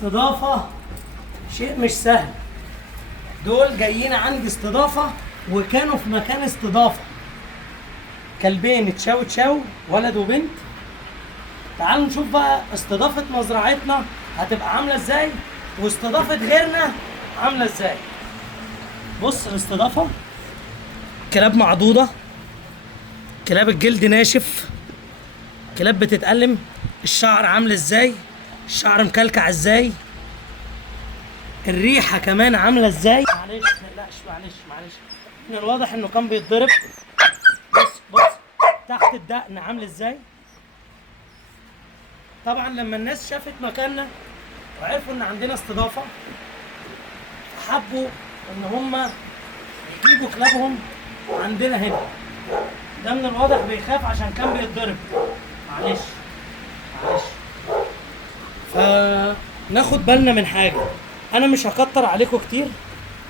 استضافة شيء مش سهل. دول جايين عندي استضافة وكانوا في مكان استضافة. كلبين تشاو تشاو، ولد وبنت. تعالوا نشوف بقى استضافة مزرعتنا هتبقى عاملة ازاي واستضافة غيرنا عاملة ازاي. بص الاستضافة كلاب معضوضة، كلاب الجلد ناشف، كلاب بتتألم، الشعر عامل ازاي، الشعر مكلكع ازاي، الريحة كمان عاملة ازاي. معلش متقلقش، معلش من الواضح انه كان بيتضرب. بص تحت الدقن عامل ازاي. طبعا لما الناس شافت مكاننا وعرفوا ان عندنا استضافة حبوا ان هم يجيبوا كلابهم عندنا هنا. ده من الواضح بيخاف عشان كان بيتضرب. معلش فناخد بالنا من حاجة. انا مش هكتر عليكم كتير،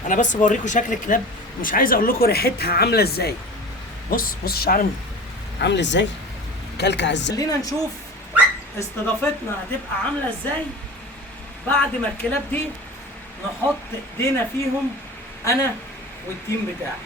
انا بس بوريكم شكل الكلاب، مش عايز اقول لكم ريحتها عامله ازاي. بص الشعر عامل ازاي، كلكع ازاي. خلينا نشوف استضافتنا هتبقى عامله ازاي بعد ما الكلاب دي نحط ايدينا فيهم انا والتيم بتاعي.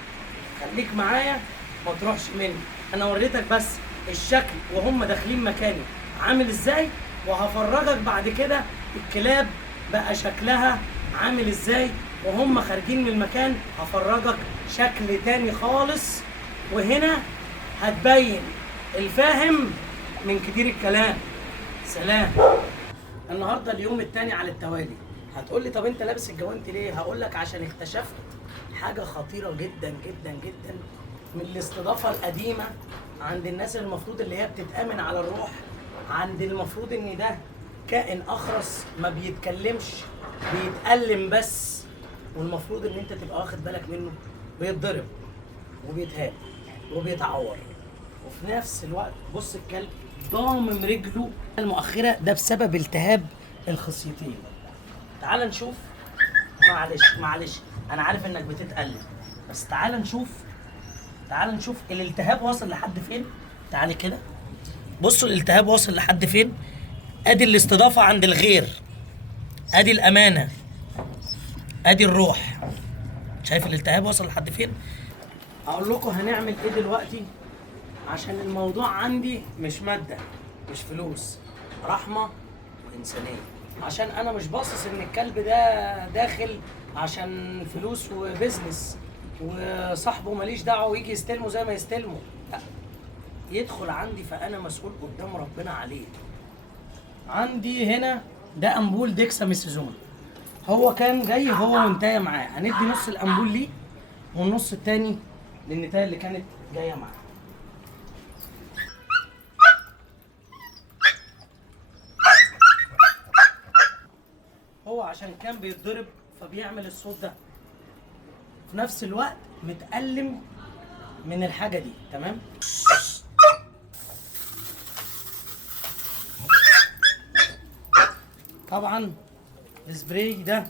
خليك معايا ما تروحش مني. انا وريتك بس الشكل وهم داخلين مكاني عامل ازاي، وهفرجك بعد كده الكلاب بقى شكلها عامل ازاي وهم خارجين من المكان. هفرجك شكل تاني خالص، وهنا هتبين الفاهم من كتير الكلام. سلام. النهارده اليوم التاني على التوالي. هتقولي طب انت لابس الجوانتي ليه؟ هقولك عشان اكتشفت حاجة خطيرة جدا جدا جدا من الاستضافة القديمة عند الناس المفروض اللي هي بتتآمن على الروح. عند المفروض ان ده كائن اخرس ما بيتكلمش، بيتألم بس، والمفروض ان انت تبقى واخد بالك منه. بيتضرب وبيتهان وبيتعور، وفي نفس الوقت بص الكلب ضامم رجله المؤخرة، ده بسبب التهاب الخصيتين. تعال نشوف. معلش انا عارف انك بتتألم، بس تعال نشوف الالتهاب واصل لحد فين. تعال كده بصوا الالتهاب واصل لحد فين. ادي الاستضافة عند الغير، ادي الامانة، ادي الروح. شايف الالتهاب وصل لحد فين؟ هقول لكم هنعمل ايه دلوقتي، عشان الموضوع عندي مش مادة مش فلوس، رحمة وإنسانية. عشان أنا مش باصص إن الكلب ده داخل عشان فلوس وبزنس وصاحبه ماليش دعوة ويجي يستلمه زي ما يستلمه. لا، يدخل عندي فأنا مسؤول قدام ربنا عليه. عندي هنا ده أمبول ديكساميثازون، هو كان جاي هو ونتاية معاه. هندي نص الأمبول ليه والنص التاني للنتاية اللي كانت جاية معاه. هو عشان كان بيتضرب فبيعمل الصوت ده، في نفس الوقت متألم من الحاجة دي. تمام. طبعا السبراي ده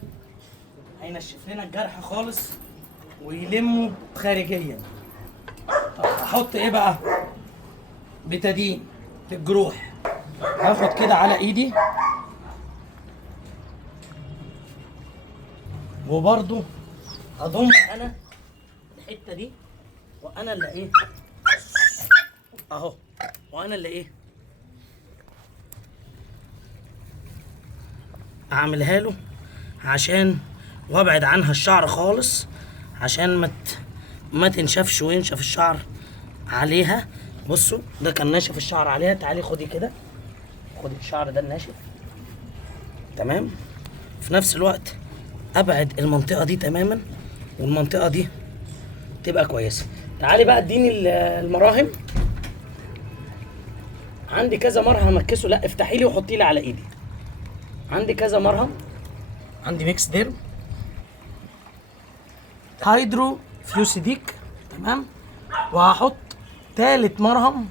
هينشف لنا الجرح خالص ويلمه خارجيا. طب احط ايه بقى؟ بتادين في الجروح. هاخد كده على ايدي وبرضو اضم انا الحته دي، وانا اللي ايه اهو، وانا اللي ايه اعملها له عشان وابعد عنها الشعر خالص، عشان ما تنشفش وينشف الشعر عليها. بصوا ده كان ناشف الشعر عليها. تعالي خدي كده، خدي الشعر ده الناشف. تمام. في نفس الوقت ابعد المنطقه دي تماما والمنطقه دي تبقى كويسه. تعالي بقى اديني المراهم. عندي كذا مرهم امكسه. لا افتحي لي وحطي لي على ايدي. عندي كذا مرهم. عندي ميكس ديرم، هيدرو فلوسيديك. تمام. وهحط تالت مرهم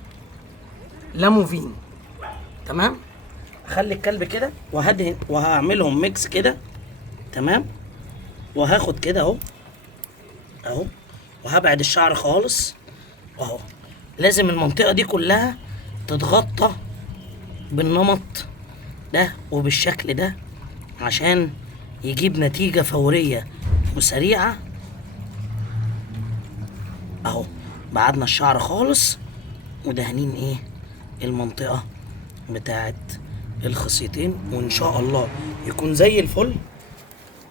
لاموفين. تمام. اخلي الكلب كده وهدهن وهعملهم ميكس كده. تمام. وهاخد كده اهو وهبعد الشعر خالص اهو. لازم المنطقة دي كلها تتغطى بالنمط ده وبالشكل ده عشان يجيب نتيجة فورية وسريعة. اهو بعدنا الشعر خالص ودهنين ايه المنطقة بتاعت الخصيتين، وان شاء الله يكون زي الفل.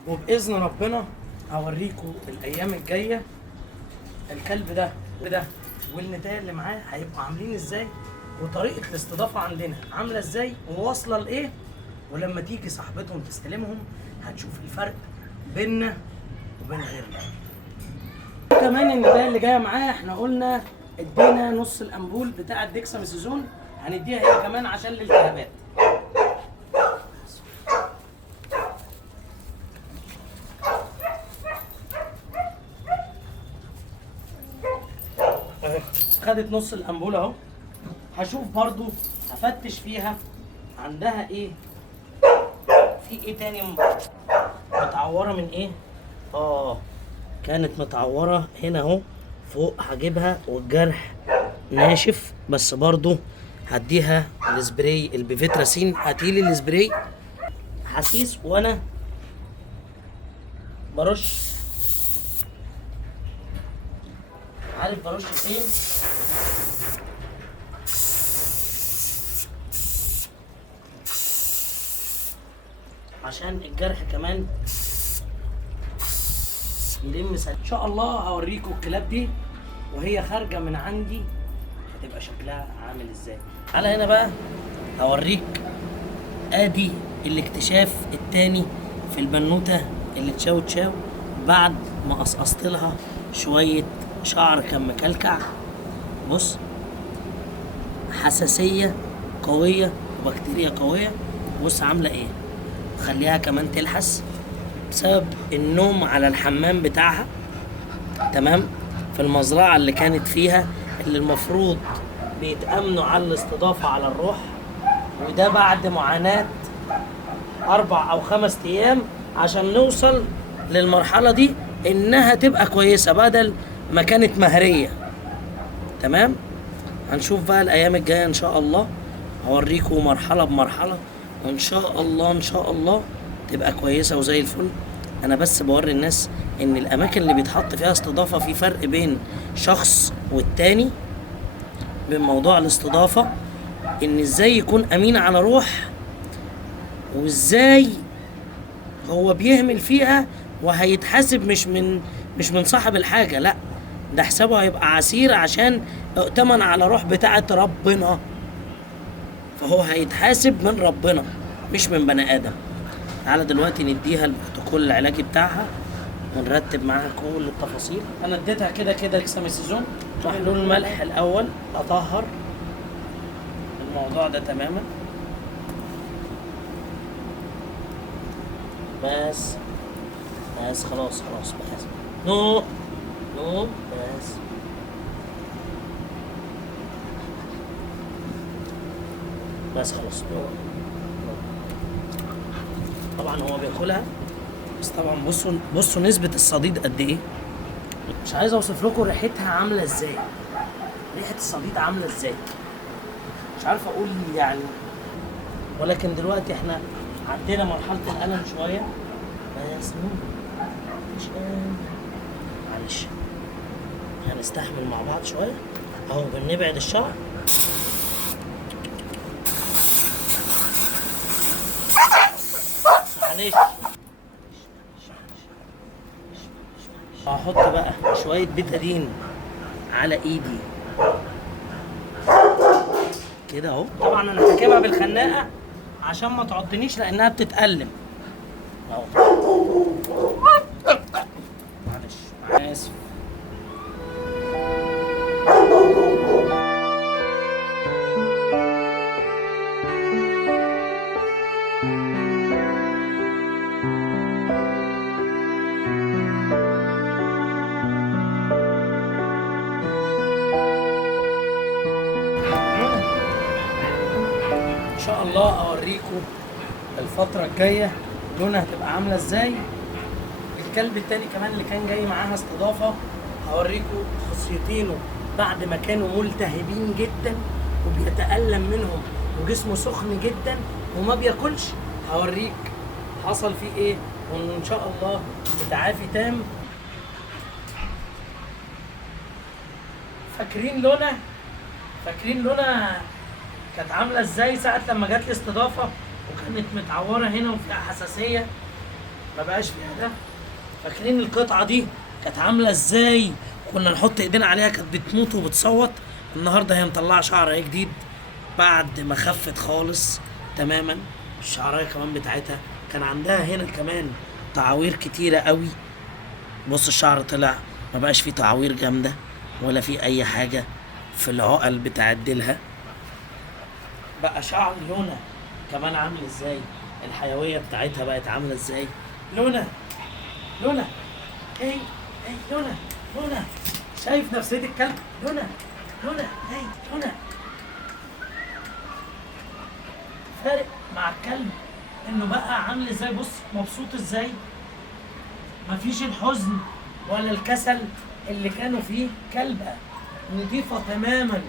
وباذن ربنا هوريكم الايام الجايه الكلب ده والنتايه اللي معاه هيبقوا عاملين ازاي، وطريقه الاستضافه عندنا عامله ازاي وواصله لايه، ولما تيجي صاحبتهم تستلمهم هتشوف الفرق بيننا وبين غيرنا. كمان النتايه اللي جايه معاه احنا قلنا ادينا نص الامبول بتاع الديكساميثازون، هنديها هي كمان عشان الالتهابات. خدت نص الامبول اهو. هشوف برضو هفتش فيها عندها ايه، في ايه تاني متعوره من ايه. كانت متعوره هنا اهو فوق، هجيبها والجرح ناشف، بس برضو هديها السبراي البيفيتراسين. هاتيلي السبراي حسيس وانا برش. عارف برش فين؟ عشان الجرح كمان يلم سليم. ان شاء الله هوريكم الكلاب دي وهي خارجه من عندي هتبقى شكلها عامل ازاي. تعالى هنا بقى هوريك ادي الاكتشاف التاني في البنوته اللي تشاو بعد ما قصقصت لها شويه شعر كان مكلكع. بص، حساسيه قويه وبكتيريا قويه. بص عامله ايه، خليها كمان تلحس بسبب النوم على الحمام بتاعها. تمام، في المزرعه اللي كانت فيها، اللي المفروض بيتأمنوا على الاستضافه على الروح، وده بعد معاناه 4 أو 5 أيام عشان نوصل للمرحله دي انها تبقى كويسه بدل ما كانت مهريه. تمام، هنشوف بقى الايام الجايه ان شاء الله، هوريكم مرحله بمرحله، وان شاء الله تبقى كويسه وزي الفل. انا بس بوري الناس ان الاماكن اللي بيتحط فيها استضافه في فرق بين شخص والتاني، بين موضوع الاستضافه ان ازاي يكون امين على روح، وازاي هو بيهمل فيها وهيتحاسب مش من صاحب الحاجه، لا ده حسابه هيبقى عسير عشان ائتمن على روح بتاعه ربنا، فهو هيتحاسب من ربنا مش من بني ادم. تعالى دلوقتي نديها البروتوكول العلاجي بتاعها ونرتب معاها كل التفاصيل. انا اديتها كده ديكساميثازون محلول ملح الاول اطهر الموضوع ده تماما. بس خلاص بس نو بس خلاص نو. طبعا هو بياكلها، بس طبعا بصوا نسبة الصديد قد ايه. مش عايز اوصف لكم ريحتها عاملة ازاي، ريحة الصديد عاملة ازاي، مش عارف اقول يعني. ولكن دلوقتي احنا عدينا مرحلة الألم شوية، بس معلش هنستحمل مع بعض شوية اهو. بنبعد الشعر معلش. هحط بقى شوية بيتادين على ايدي كده اهو. طبعا انا هركبها بالخناقة عشان ما تعضنيش لانها بتتألم اهو. معلش اسف. ان شاء الله اوريكم الفترة الجاية لونها هتبقى عاملة ازاي. الكلب التاني كمان اللي كان جاي معاها استضافة هوريكم خصيتينه بعد ما كانوا ملتهبين جدا وبيتألم منهم وجسمه سخن جدا وما بياكلش. هوريك حصل فيه ايه، وان شاء الله بتعافي تام. فاكرين لونا كانت عامله ازاي ساعه لما جات لي استضافه وكانت متعوره هنا وفيها حساسيه، ما بقاش فيها ده. فاكرين القطعه دي كانت عامله ازاي، كنا نحط ايدينا عليها كانت بتموت وبتصوت. النهارده هي مطلعه شعر جديد بعد ما خفت خالص تماما. الشعرايه كمان بتاعتها كان عندها هنا كمان تعاوير كتيره قوي. بص الشعر طلع ما بقاش فيه تعاوير جامده ولا فيه اي حاجه في العقل بتاعت ديلها. بقى شعر لونا كمان عامل ازاي، الحيويه بتاعتها بقت عامله ازاي. لونا هي لونا شايف نفسية الكلب؟ لونا هي لونا فارق مع الكلب انه بقى عامل ازاي. بص مبسوط ازاي، مفيش الحزن ولا الكسل اللي كانوا فيه. كلبة نضيفة تماما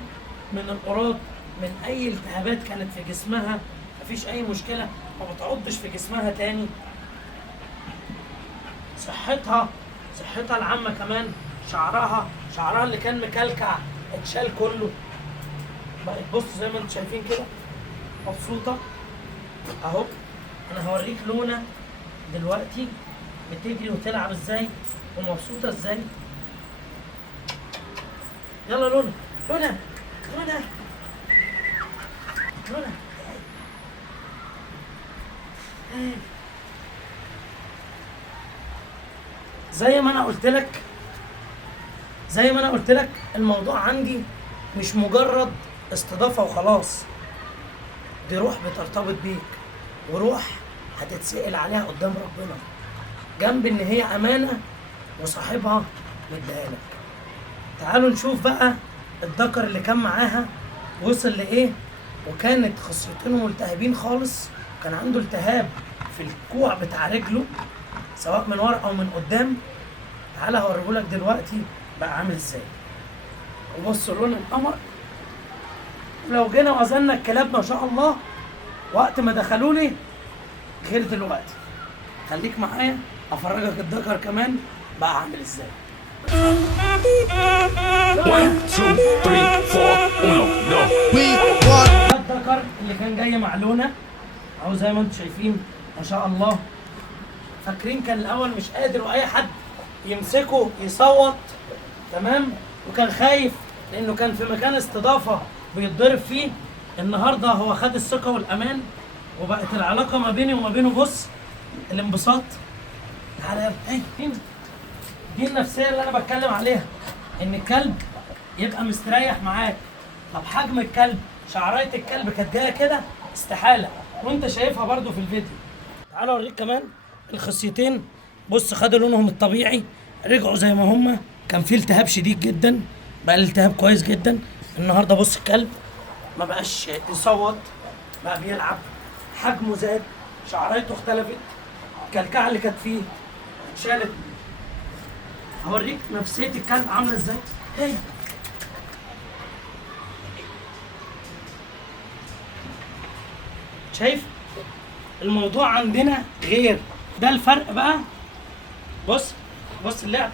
من القراض، من اي التهابات كانت في جسمها، مفيش اي مشكلة، ما بتعضش في جسمها تاني. صحتها العامة كمان، شعرها اللي كان مكلكع اتشال كله. بقت بص زي ما انتم شايفين كده مبسوطة اهو. انا هوريك لونا دلوقتي بتجري وتلعب ازاي ومبسوطة ازاي. يلا لونا زي ما انا قلت لك الموضوع عندي مش مجرد استضافة وخلاص، دي روح بترتبط بيك، وروح هتتسأل عليها قدام ربنا، جنب ان هي امانة وصاحبها مديها لك. تعالوا نشوف بقى الذكر اللي كان معاها وصل لايه. وكانت خصيتين ملتهبين خالص، كان عنده التهاب في الكوع بتاع رجله سواء من ورا او من قدام. تعالى هوريهولك دلوقتي بقى عامل ازاي. وبصوا لون القمر، لو جينا وزننا الكلاب ما شاء الله وقت ما دخلوا لي غير دلوقتي. خليك معايا افرجك الذكر كمان بقى عامل ازاي. 1 2 3 4 ده الذكر اللي كان جاي مع لونا اهو زي ما انتم شايفين ما شاء الله. فاكرين كان الاول مش قادر واي حد يمسكه يصوت تمام، وكان خايف لانه كان في مكان استضافه بيتضرب فيه. النهارده هو خد الثقه والامان، وبقت العلاقه ما بيني وما بينه بص الانبساط. تعالى يلا دي النفسيه اللي انا بتكلم عليها، ان الكلب يبقى مستريح معاك. طب حجم الكلب، شعرايه الكلب كانت جايه كده استحاله، وانت شايفها برضو في الفيديو. تعالى اوريك كمان الخصيتين. بص خدوا لونهم الطبيعي، رجعوا زي ما هما. كان في التهاب شديد جدا، بقى الالتهاب كويس جدا. النهارده بص الكلب ما بقاش يصوت، بقى بيلعب، حجمه زاد، شعرايته اختلفت، الكلكعه اللي كانت فيه اتشالت. هوريك نفسيه الكلب عامله ازاي. هي شايف الموضوع عندنا غير. ده الفرق بقى. بص اللعب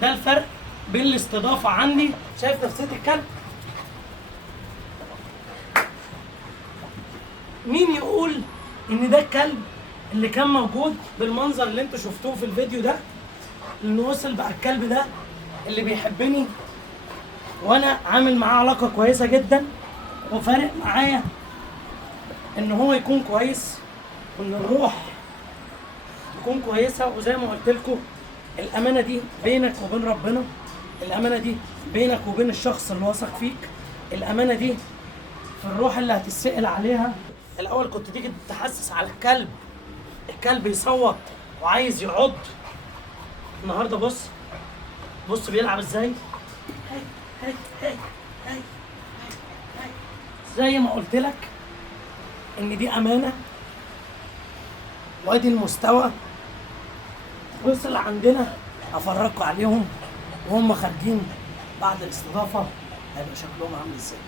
ده الفرق بين الاستضافه عندي. شايف نفسيه الكلب؟ مين يقول ان ده الكلب اللي كان موجود بالمنظر اللي انتوا شفتوه في الفيديو ده، انه وصل بقى الكلب ده اللي بيحبني وانا عامل معاه علاقه كويسه جدا، وفارق معايا ان هو يكون كويس وان الروح تكون كويسه. وزي ما قلت لكم الامانه دي بينك وبين ربنا، الامانه دي بينك وبين الشخص اللي واثق فيك، الامانه دي في الروح اللي هتتسأل عليها. الاول كنت تيجي تحسس على الكلب يصوت وعايز يعض. النهارده بص بيلعب ازاي. هي زي ما قلت لك ان دي امانه، وادي المستوى وصل عندنا. افرجكم عليهم وهم خارجين بعد الاستضافه هيبقى شكلهم عامل ازاي.